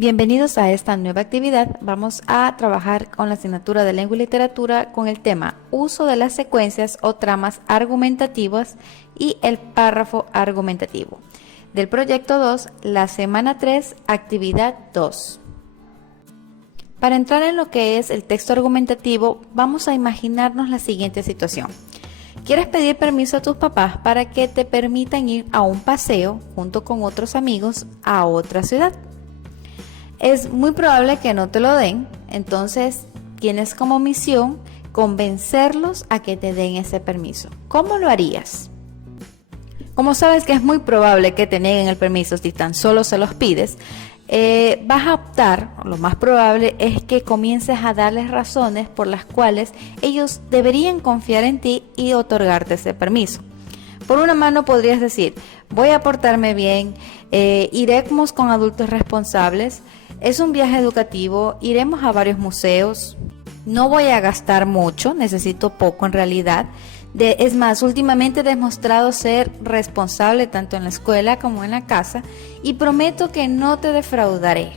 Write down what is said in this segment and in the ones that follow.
Bienvenidos a esta nueva actividad. Vamos a trabajar con la asignatura de Lengua y Literatura con el tema Uso de las secuencias o tramas argumentativas y el párrafo argumentativo. Del proyecto 2, la semana 3, actividad 2. Para entrar en lo que es el texto argumentativo, vamos a imaginarnos la siguiente situación. ¿Quieres pedir permiso a tus papás para que te permitan ir a un paseo junto con otros amigos a otra ciudad? Es muy probable que no te lo den, entonces tienes como misión convencerlos a que te den ese permiso. ¿Cómo lo harías? Como sabes que es muy probable que te nieguen el permiso si tan solo se los pides, vas a optar, lo más probable es que comiences a darles razones por las cuales ellos deberían confiar en ti y otorgarte ese permiso. Por una mano podrías decir, voy a portarme bien, iremos con adultos responsables, es un viaje educativo, iremos a varios museos, no voy a gastar mucho, necesito poco en realidad. Es más, últimamente he demostrado ser responsable tanto en la escuela como en la casa y prometo que no te defraudaré.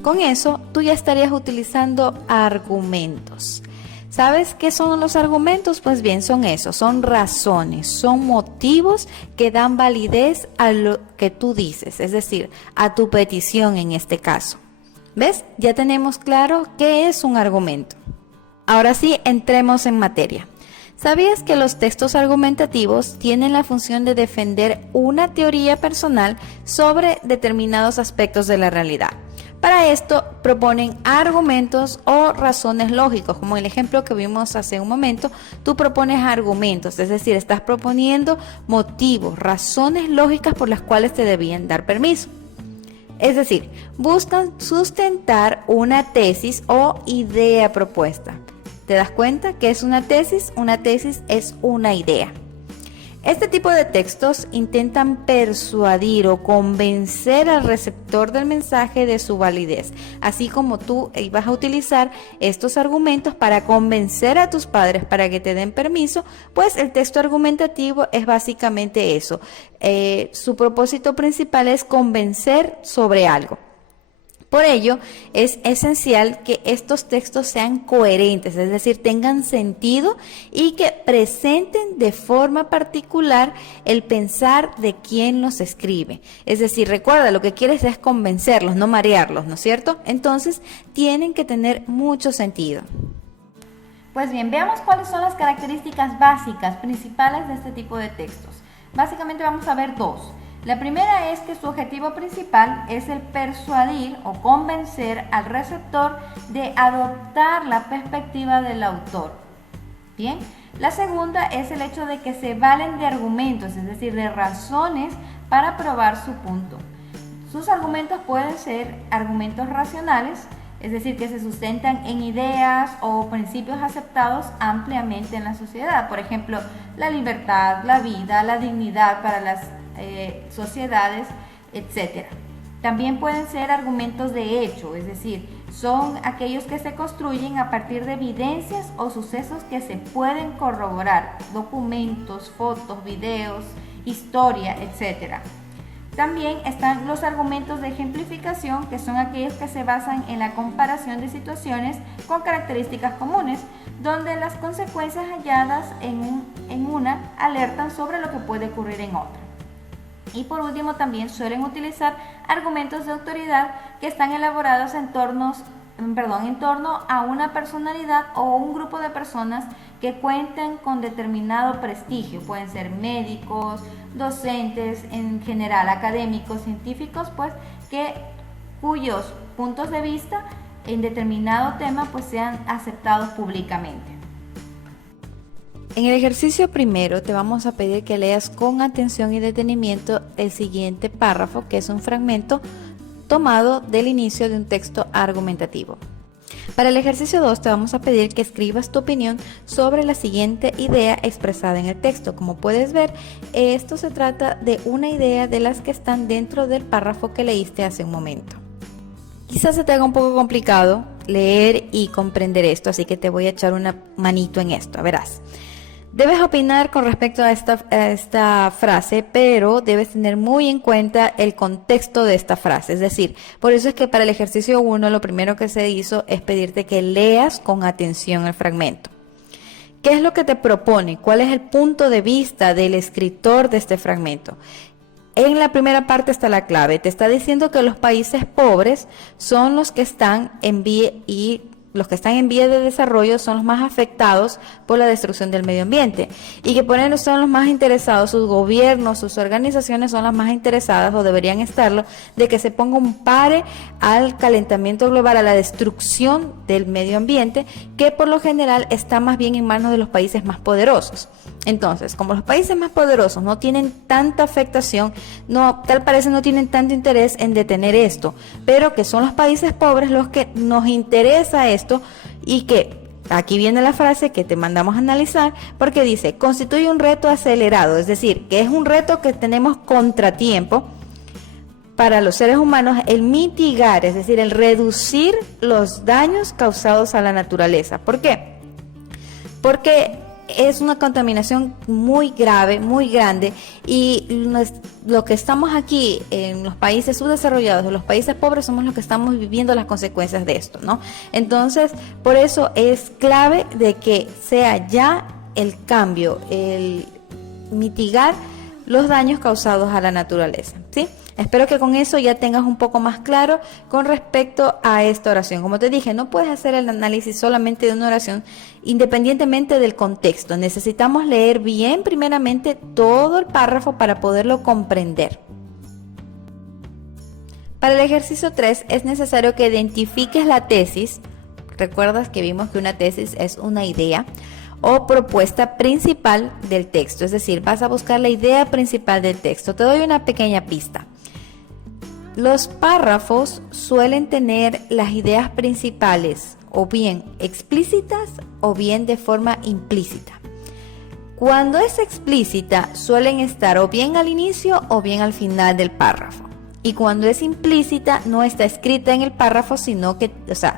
Con eso, tú ya estarías utilizando argumentos. ¿Sabes qué son los argumentos? Pues bien, son esos, son razones, son motivos que dan validez a lo que tú dices, es decir, a tu petición en este caso. ¿Ves? Ya tenemos claro qué es un argumento. Ahora sí, entremos en materia. ¿Sabías que los textos argumentativos tienen la función de defender una teoría personal sobre determinados aspectos de la realidad? Para esto proponen argumentos o razones lógicos, como el ejemplo que vimos hace un momento. Tú propones argumentos, es decir, estás proponiendo motivos, razones lógicas por las cuales te debían dar permiso. Es decir, buscan sustentar una tesis o idea propuesta. ¿Te das cuenta qué es una tesis? Una tesis es una idea. Este tipo de textos intentan persuadir o convencer al receptor del mensaje de su validez, así como tú vas a utilizar estos argumentos para convencer a tus padres para que te den permiso, pues el texto argumentativo es básicamente eso. Su propósito principal es convencer sobre algo. Por ello, es esencial que estos textos sean coherentes, es decir, tengan sentido y que presenten de forma particular el pensar de quien los escribe. Es decir, recuerda, lo que quieres es convencerlos, no marearlos, ¿no es cierto? Entonces, tienen que tener mucho sentido. Pues bien, veamos cuáles son las características básicas, principales de este tipo de textos. Básicamente vamos a ver dos. La primera es que su objetivo principal es el persuadir o convencer al receptor de adoptar la perspectiva del autor. Bien, la segunda es el hecho de que se valen de argumentos, es decir, de razones para probar su punto. Sus argumentos pueden ser argumentos racionales, es decir, que se sustentan en ideas o principios aceptados ampliamente en la sociedad. Por ejemplo, la libertad, la vida, la dignidad para las sociedades, etc. También pueden ser argumentos de hecho, es decir, son aquellos que se construyen a partir de evidencias o sucesos que se pueden corroborar, documentos, fotos, videos, historia, etc. También están los argumentos de ejemplificación, que son aquellos que se basan en la comparación de situaciones con características comunes, donde las consecuencias halladas en una alertan sobre lo que puede ocurrir en otra. Y por último, también suelen utilizar argumentos de autoridad que están elaborados en torno a una personalidad o un grupo de personas que cuentan con determinado prestigio. Pueden ser médicos, docentes, en general académicos, científicos, pues cuyos puntos de vista en determinado tema pues sean aceptados públicamente. En el ejercicio primero te vamos a pedir que leas con atención y detenimiento el siguiente párrafo, que es un fragmento tomado del inicio de un texto argumentativo. Para el ejercicio 2 te vamos a pedir que escribas tu opinión sobre la siguiente idea expresada en el texto. Como puedes ver, esto se trata de una idea de las que están dentro del párrafo que leíste hace un momento. Quizás se te haga un poco complicado leer y comprender esto, así que te voy a echar una manito en esto, verás. Debes opinar con respecto a esta frase, pero debes tener muy en cuenta el contexto de esta frase. Es decir, por eso es que para el ejercicio 1 lo primero que se hizo es pedirte que leas con atención el fragmento. ¿Qué es lo que te propone? ¿Cuál es el punto de vista del escritor de este fragmento? En la primera parte está la clave. Te está diciendo que los países pobres son los que están en vía de desarrollo son los más afectados por la destrucción del medio ambiente y que por ende son los más interesados, sus gobiernos, sus organizaciones son las más interesadas o deberían estarlo, de que se ponga un pare al calentamiento global, a la destrucción del medio ambiente, que por lo general está más bien en manos de los países más poderosos. Entonces, como los países más poderosos no tienen tanta afectación, tal parece no tienen tanto interés en detener esto, pero que son los países pobres los que nos interesa esto y que aquí viene la frase que te mandamos a analizar porque dice, constituye un reto acelerado, es decir, que es un reto que tenemos contratiempo para los seres humanos el mitigar, es decir, el reducir los daños causados a la naturaleza. ¿Por qué? Porque es una contaminación muy grave, muy grande y lo que estamos aquí en los países subdesarrollados, en los países pobres, somos los que estamos viviendo las consecuencias de esto, ¿no? Entonces, por eso es clave de que sea ya el cambio, el mitigar los daños causados a la naturaleza, ¿sí? Espero que con eso ya tengas un poco más claro con respecto a esta oración. Como te dije, no puedes hacer el análisis solamente de una oración independientemente del contexto. Necesitamos leer bien primeramente todo el párrafo para poderlo comprender. Para el ejercicio 3 es necesario que identifiques la tesis. Recuerdas que vimos que una tesis es una idea o propuesta principal del texto. Es decir, vas a buscar la idea principal del texto. Te doy una pequeña pista. Los párrafos suelen tener las ideas principales o bien explícitas o bien de forma implícita. Cuando es explícita suelen estar o bien al inicio o bien al final del párrafo. Y cuando es implícita no está escrita en el párrafo, sino que,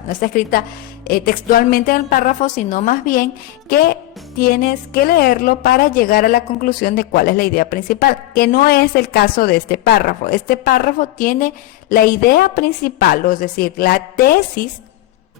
no está escrita textualmente en el párrafo, sino más bien que tienes que leerlo para llegar a la conclusión de cuál es la idea principal, que no es el caso de este párrafo. Este párrafo tiene la idea principal, es decir, la tesis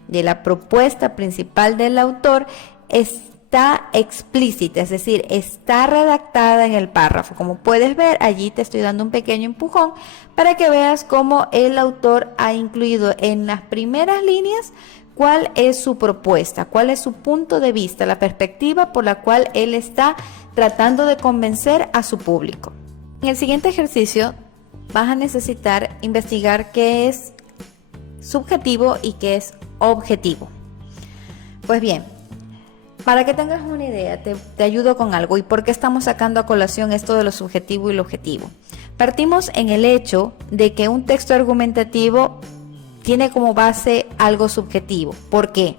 de la propuesta principal del autor está explícita, es decir, está redactada en el párrafo. Como puedes ver, allí te estoy dando un pequeño empujón para que veas cómo el autor ha incluido en las primeras líneas cuál es su propuesta, cuál es su punto de vista, la perspectiva por la cual él está tratando de convencer a su público. En el siguiente ejercicio vas a necesitar investigar qué es subjetivo y qué es objetivo. Pues bien, para que tengas una idea, te ayudo con algo. ¿Y por qué estamos sacando a colación esto de lo subjetivo y lo objetivo? Partimos en el hecho de que un texto argumentativo tiene como base algo subjetivo. ¿Por qué?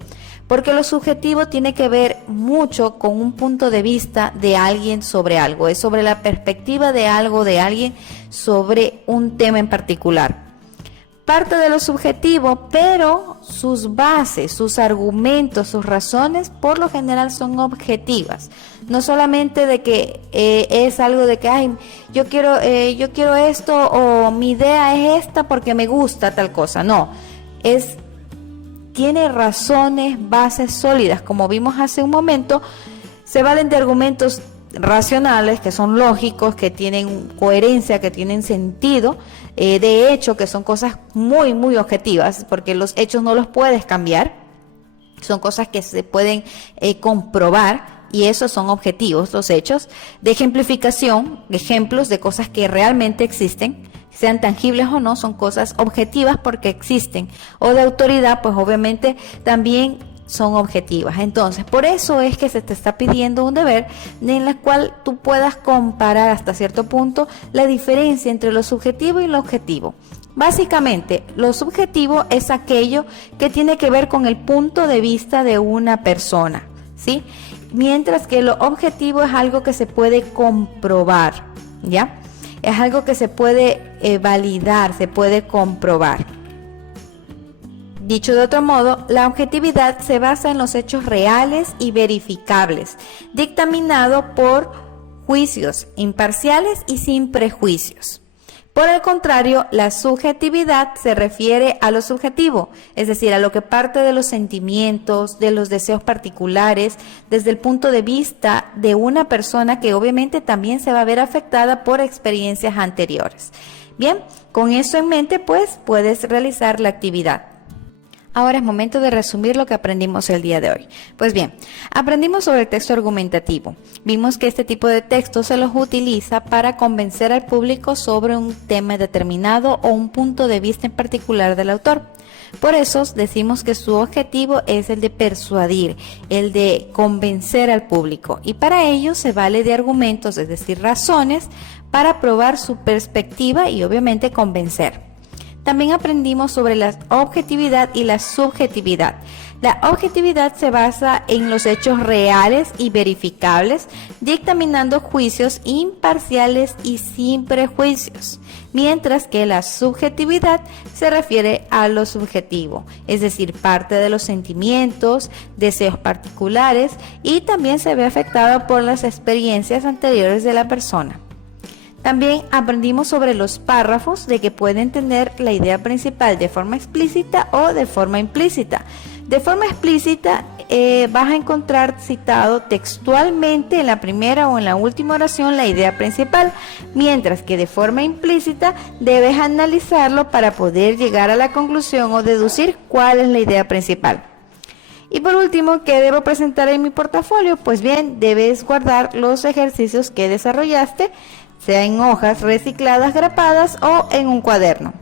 Porque lo subjetivo tiene que ver mucho con un punto de vista de alguien sobre algo. Es sobre la perspectiva de algo, de alguien sobre un tema en particular. Parte de lo subjetivo, pero sus bases, sus argumentos, sus razones por lo general son objetivas. No solamente de que es algo de que ay, yo quiero esto o mi idea es esta porque me gusta tal cosa. No, tiene razones, bases sólidas. Como vimos hace un momento, se valen de argumentos racionales, que son lógicos, que tienen coherencia, que tienen sentido, de hecho, que son cosas muy, muy objetivas, porque los hechos no los puedes cambiar, son cosas que se pueden comprobar, y esos son objetivos, los hechos, de ejemplificación, ejemplos de cosas que realmente existen, sean tangibles o no, son cosas objetivas porque existen, o de autoridad, pues obviamente también son objetivas. Entonces, por eso es que se te está pidiendo un deber en el cual tú puedas comparar hasta cierto punto la diferencia entre lo subjetivo y lo objetivo. Básicamente, lo subjetivo es aquello que tiene que ver con el punto de vista de una persona, ¿sí? Mientras que lo objetivo es algo que se puede comprobar, ¿ya? Es algo que se puede validar, se puede comprobar. Dicho de otro modo, la objetividad se basa en los hechos reales y verificables, dictaminado por juicios imparciales y sin prejuicios. Por el contrario, la subjetividad se refiere a lo subjetivo, es decir, a lo que parte de los sentimientos, de los deseos particulares, desde el punto de vista de una persona que obviamente también se va a ver afectada por experiencias anteriores. Bien, con eso en mente, pues puedes realizar la actividad. Ahora es momento de resumir lo que aprendimos el día de hoy. Pues bien, aprendimos sobre el texto argumentativo. Vimos que este tipo de textos se los utiliza para convencer al público sobre un tema determinado o un punto de vista en particular del autor. Por eso decimos que su objetivo es el de persuadir, el de convencer al público, y para ello se vale de argumentos, es decir, razones, para probar su perspectiva y obviamente convencer. También aprendimos sobre la objetividad y la subjetividad. La objetividad se basa en los hechos reales y verificables, dictaminando juicios imparciales y sin prejuicios, mientras que la subjetividad se refiere a lo subjetivo, es decir, parte de los sentimientos, deseos particulares, y también se ve afectado por las experiencias anteriores de la persona. También aprendimos sobre los párrafos, de que pueden tener la idea principal de forma explícita o de forma implícita. De forma explícita vas a encontrar citado textualmente en la primera o en la última oración la idea principal, mientras que de forma implícita debes analizarlo para poder llegar a la conclusión o deducir cuál es la idea principal. Y por último, ¿qué debo presentar en mi portafolio? Pues bien, debes guardar los ejercicios que desarrollaste, sea en hojas recicladas, grapadas o en un cuaderno.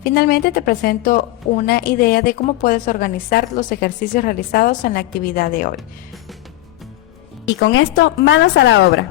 Finalmente te presento una idea de cómo puedes organizar los ejercicios realizados en la actividad de hoy. Y con esto, manos a la obra.